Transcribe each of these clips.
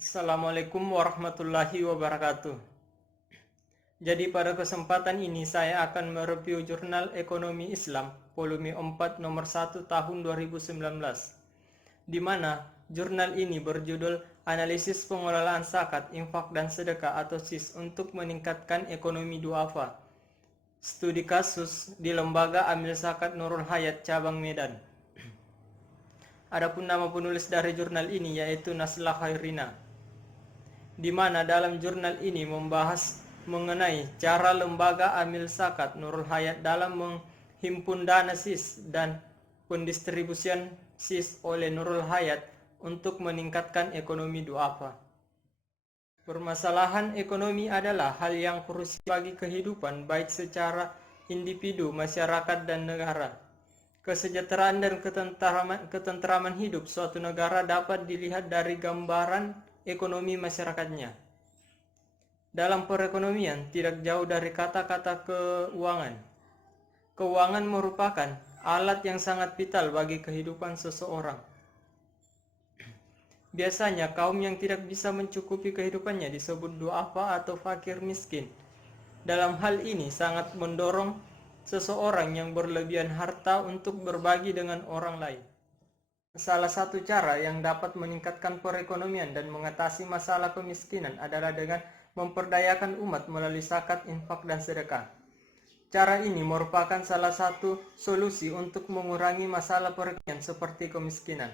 Assalamualaikum warahmatullahi wabarakatuh. Jadi pada kesempatan ini saya akan mereview Jurnal Ekonomi Islam volume 4 nomor 1 tahun 2019, di mana jurnal ini berjudul Analisis Pengelolaan Zakat, Infak dan Sedekah atau SIS untuk meningkatkan ekonomi duafa. Studi kasus di Lembaga Amil Zakat Nurul Hayat Cabang Medan. Adapun nama penulis dari jurnal ini yaitu Naslah Khairina, di mana dalam jurnal ini membahas mengenai cara lembaga amil zakat Nurul Hayat dalam menghimpun dana SIS dan pendistribusian SIS oleh Nurul Hayat untuk meningkatkan ekonomi duafa. Permasalahan ekonomi adalah hal yang krusial bagi kehidupan baik secara individu, masyarakat, dan negara. Kesejahteraan dan ketentraman hidup suatu negara dapat dilihat dari gambaran ekonomi masyarakatnya. Dalam perekonomian, tidak jauh dari kata-kata keuangan. Keuangan merupakan alat yang sangat vital bagi kehidupan seseorang. Biasanya kaum yang tidak bisa mencukupi kehidupannya disebut duafa atau fakir miskin. Dalam hal ini sangat mendorong seseorang yang berlebihan harta untuk berbagi dengan orang lain. Salah satu cara yang dapat meningkatkan perekonomian dan mengatasi masalah kemiskinan adalah dengan memperdayakan umat melalui zakat, infak, dan sedekah. Cara ini merupakan salah satu solusi untuk mengurangi masalah perekonomian seperti kemiskinan.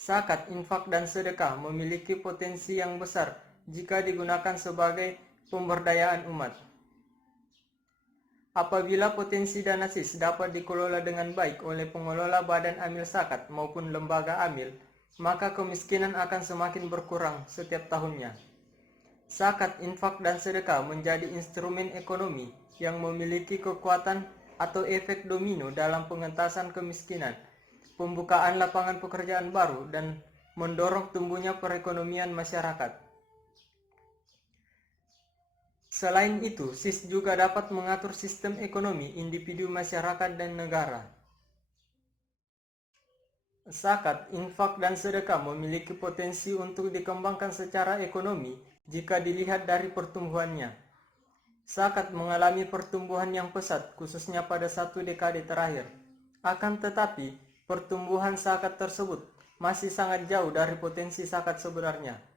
Zakat, infak, dan sedekah memiliki potensi yang besar jika digunakan sebagai pemberdayaan umat. Apabila potensi dana SIS dapat dikelola dengan baik oleh pengelola badan amil zakat maupun lembaga amil, maka kemiskinan akan semakin berkurang setiap tahunnya. Zakat, infak, dan sedekah menjadi instrumen ekonomi yang memiliki kekuatan atau efek domino dalam pengentasan kemiskinan, pembukaan lapangan pekerjaan baru, dan mendorong tumbuhnya perekonomian masyarakat. Selain itu, SIS juga dapat mengatur sistem ekonomi individu, masyarakat, dan negara. Zakat, infak, dan sedekah memiliki potensi untuk dikembangkan secara ekonomi jika dilihat dari pertumbuhannya. Zakat mengalami pertumbuhan yang pesat, khususnya pada satu dekade terakhir. Akan tetapi, pertumbuhan zakat tersebut masih sangat jauh dari potensi zakat sebenarnya.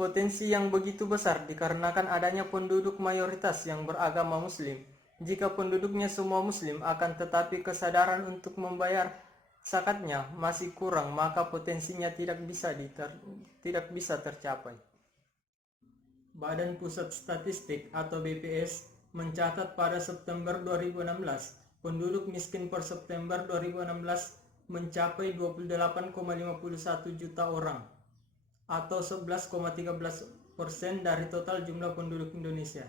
Potensi yang begitu besar dikarenakan adanya penduduk mayoritas yang beragama Muslim. Jika penduduknya semua Muslim akan tetapi kesadaran untuk membayar zakatnya masih kurang, maka potensinya tidak bisa tercapai. Badan Pusat Statistik atau BPS mencatat pada September 2016, penduduk miskin per September 2016 mencapai 28,51 juta orang, atau 11,13% dari total jumlah penduduk Indonesia.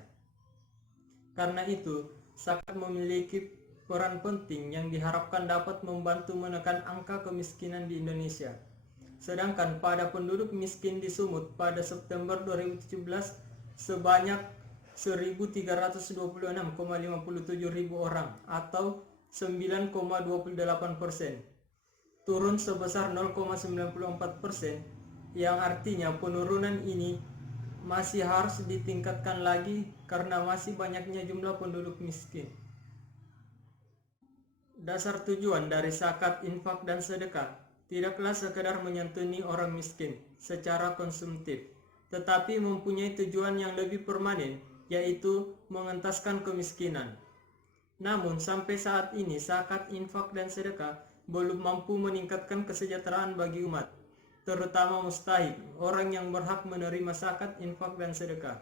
Karena itu, zakat memiliki peran penting yang diharapkan dapat membantu menekan angka kemiskinan di Indonesia. Sedangkan pada penduduk miskin di Sumut pada September 2017 sebanyak 1.326,57 ribu orang atau 9,28%, turun sebesar 0,94%, yang artinya penurunan ini masih harus ditingkatkan lagi karena masih banyaknya jumlah penduduk miskin. Dasar tujuan dari zakat, infak, dan sedekah tidaklah sekedar menyantuni orang miskin secara konsumtif, tetapi mempunyai tujuan yang lebih permanen, yaitu mengentaskan kemiskinan. Namun sampai saat ini zakat, infak, dan sedekah belum mampu meningkatkan kesejahteraan bagi umat, terutama mustahik, orang yang berhak menerima zakat, infak, dan sedekah.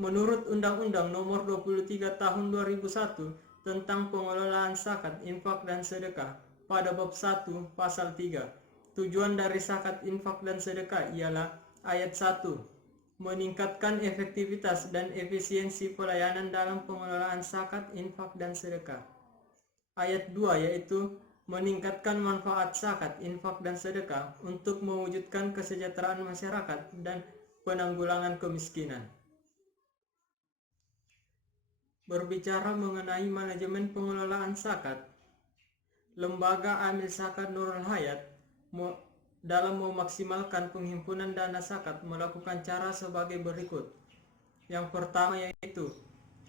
Menurut Undang-Undang Nomor 23 Tahun 2001 tentang pengelolaan zakat, infak, dan sedekah, pada bab 1 pasal 3, tujuan dari zakat, infak, dan sedekah ialah ayat 1, meningkatkan efektivitas dan efisiensi pelayanan dalam pengelolaan zakat, infak, dan sedekah. Ayat 2 yaitu meningkatkan manfaat zakat, infak, dan sedekah untuk mewujudkan kesejahteraan masyarakat dan penanggulangan kemiskinan. Berbicara mengenai manajemen pengelolaan zakat, Lembaga Amil Zakat Nurul Hayat dalam memaksimalkan penghimpunan dana zakat melakukan cara sebagai berikut. Yang pertama yaitu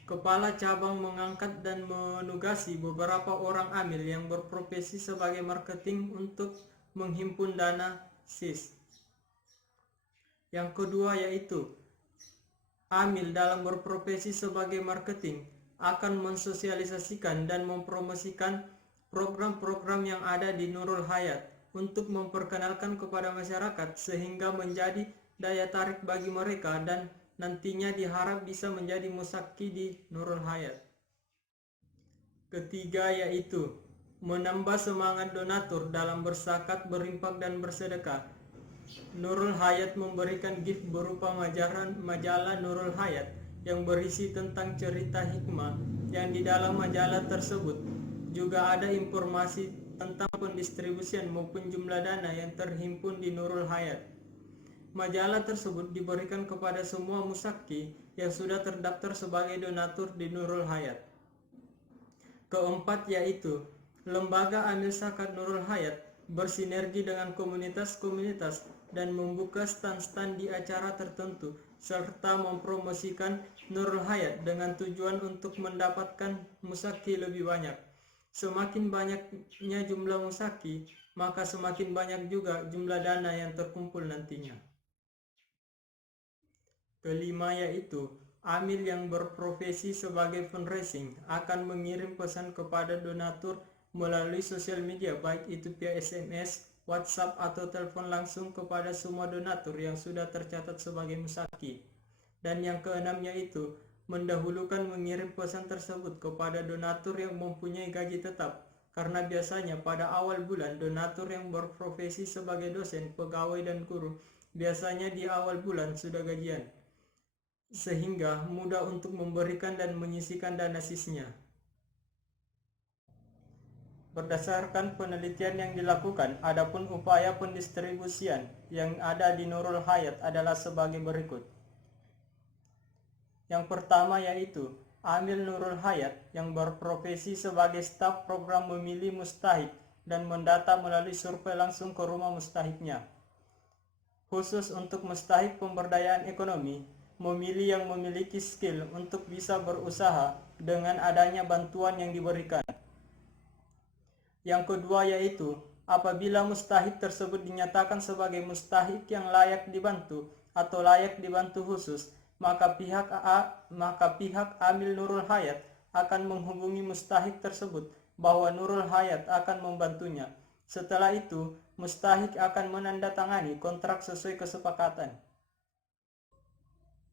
kepala cabang mengangkat dan menugasi beberapa orang amil yang berprofesi sebagai marketing untuk menghimpun dana SIS. Yang kedua yaitu amil dalam berprofesi sebagai marketing akan mensosialisasikan dan mempromosikan program-program yang ada di Nurul Hayat untuk memperkenalkan kepada masyarakat sehingga menjadi daya tarik bagi mereka dan nantinya diharap bisa menjadi musaki di Nurul Hayat. Ketiga yaitu menambah semangat donatur dalam berzakat, berinfak dan bersedekah. Nurul Hayat memberikan gift berupa majalah Nurul Hayat yang berisi tentang cerita hikmah yang di dalam majalah tersebut juga ada informasi tentang pendistribusian maupun jumlah dana yang terhimpun di Nurul Hayat. Majalah tersebut diberikan kepada semua musaki yang sudah terdaftar sebagai donatur di Nurul Hayat. Keempat yaitu lembaga amil zakat Nurul Hayat bersinergi dengan komunitas-komunitas dan membuka stand-stand di acara tertentu serta mempromosikan Nurul Hayat dengan tujuan untuk mendapatkan musaki lebih banyak. Semakin banyaknya jumlah musaki, maka semakin banyak juga jumlah dana yang terkumpul nantinya. Kelima yaitu amil yang berprofesi sebagai fundraising akan mengirim pesan kepada donatur melalui sosial media, baik itu via SMS, WhatsApp atau telepon langsung kepada semua donatur yang sudah tercatat sebagai musaki. Dan yang keenam yaitu mendahulukan mengirim pesan tersebut kepada donatur yang mempunyai gaji tetap, karena biasanya pada awal bulan donatur yang berprofesi sebagai dosen, pegawai dan guru biasanya di awal bulan sudah gajian, sehingga mudah untuk memberikan dan menyisihkan dana sisnya. Berdasarkan penelitian yang dilakukan, adapun upaya pendistribusian yang ada di Nurul Hayat adalah sebagai berikut. Yang pertama yaitu amil Nurul Hayat yang berprofesi sebagai staf program memilih mustahik dan mendata melalui survei langsung ke rumah mustahiknya. Khusus untuk mustahik pemberdayaan ekonomi, memilih yang memiliki skill untuk bisa berusaha dengan adanya bantuan yang diberikan. Yang kedua yaitu apabila mustahik tersebut dinyatakan sebagai mustahik yang layak dibantu atau layak dibantu khusus, maka pihak amil Nurul Hayat akan menghubungi mustahik tersebut bahwa Nurul Hayat akan membantunya. Setelah itu, mustahik akan menandatangani kontrak sesuai kesepakatan.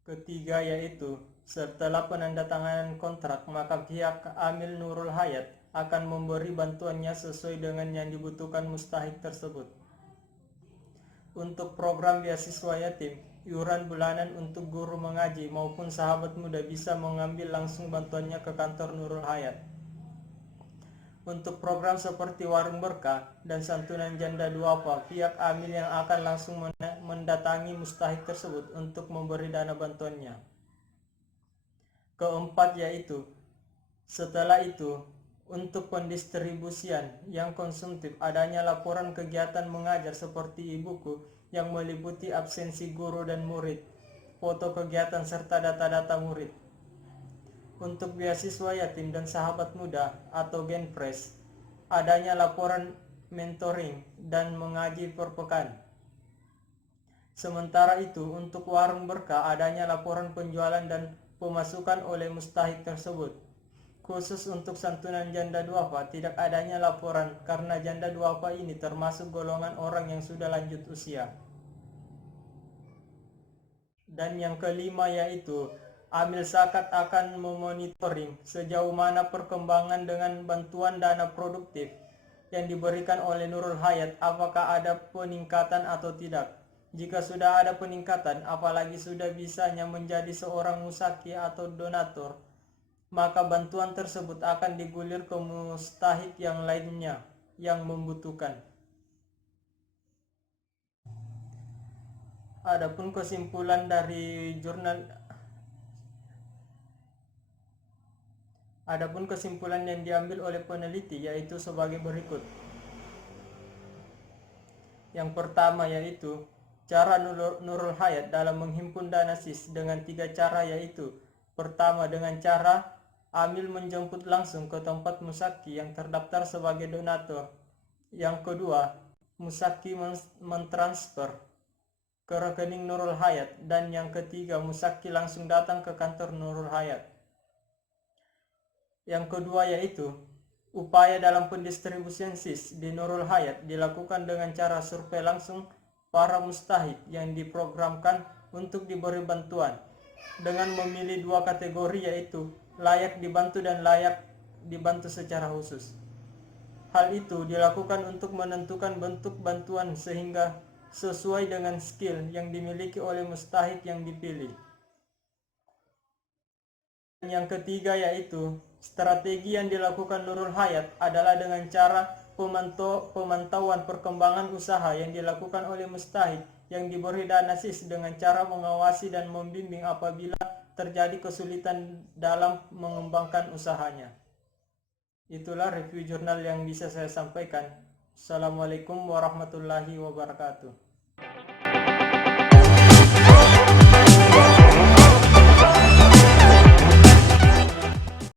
Ketiga yaitu setelah penandatanganan kontrak, maka pihak amil Nurul Hayat akan memberi bantuannya sesuai dengan yang dibutuhkan mustahik tersebut. Untuk program beasiswa yatim, iuran bulanan untuk guru mengaji maupun sahabat muda bisa mengambil langsung bantuannya ke kantor Nurul Hayat. Untuk program seperti warung berkah dan santunan janda duafa, pihak amil yang akan langsung mendatangi mustahik tersebut untuk memberi dana bantuannya. Keempat yaitu setelah itu untuk pendistribusian yang konsumtif, adanya laporan kegiatan mengajar seperti e-buku yang meliputi absensi guru dan murid, foto kegiatan serta data-data murid. Untuk beasiswa yatim dan sahabat muda atau Genpres, adanya laporan mentoring dan mengaji per pekan. Sementara itu untuk warung berkah, adanya laporan penjualan dan pemasukan oleh mustahik tersebut. Khusus untuk santunan janda duafa, tidak adanya laporan karena janda duafa ini termasuk golongan orang yang sudah lanjut usia. Dan yang kelima yaitu amil zakat akan memonitoring sejauh mana perkembangan dengan bantuan dana produktif yang diberikan oleh Nurul Hayat, apakah ada peningkatan atau tidak. Jika sudah ada peningkatan, apalagi sudah bisanya menjadi seorang musaki atau donatur, maka bantuan tersebut akan digulir ke mustahik yang lainnya yang membutuhkan. Adapun kesimpulan yang diambil oleh peneliti yaitu sebagai berikut. Yang pertama yaitu cara Nurul Hayat dalam menghimpun dana SIS dengan 3 cara, yaitu pertama dengan cara Amil menjemput langsung ke tempat Musaki yang terdaftar sebagai donatur. Yang kedua, Musaki mentransfer ke rekening Nurul Hayat. Dan yang ketiga, Musaki langsung datang ke kantor Nurul Hayat. Yang kedua yaitu upaya dalam pendistribusian SIS di Nurul Hayat dilakukan dengan cara survei langsung para mustahik yang diprogramkan untuk diberi bantuan dengan memilih 2 kategori, yaitu layak dibantu dan layak dibantu secara khusus. Hal itu dilakukan untuk menentukan bentuk bantuan sehingga sesuai dengan skill yang dimiliki oleh mustahik yang dipilih. Yang ketiga yaitu strategi yang dilakukan Nurul Hayat adalah dengan cara pemantauan perkembangan usaha yang dilakukan oleh mustahik yang diberi dana SIS dengan cara mengawasi dan membimbing apabila terjadi kesulitan dalam mengembangkan usahanya. Itulah review jurnal yang bisa saya sampaikan. Assalamualaikum warahmatullahi wabarakatuh.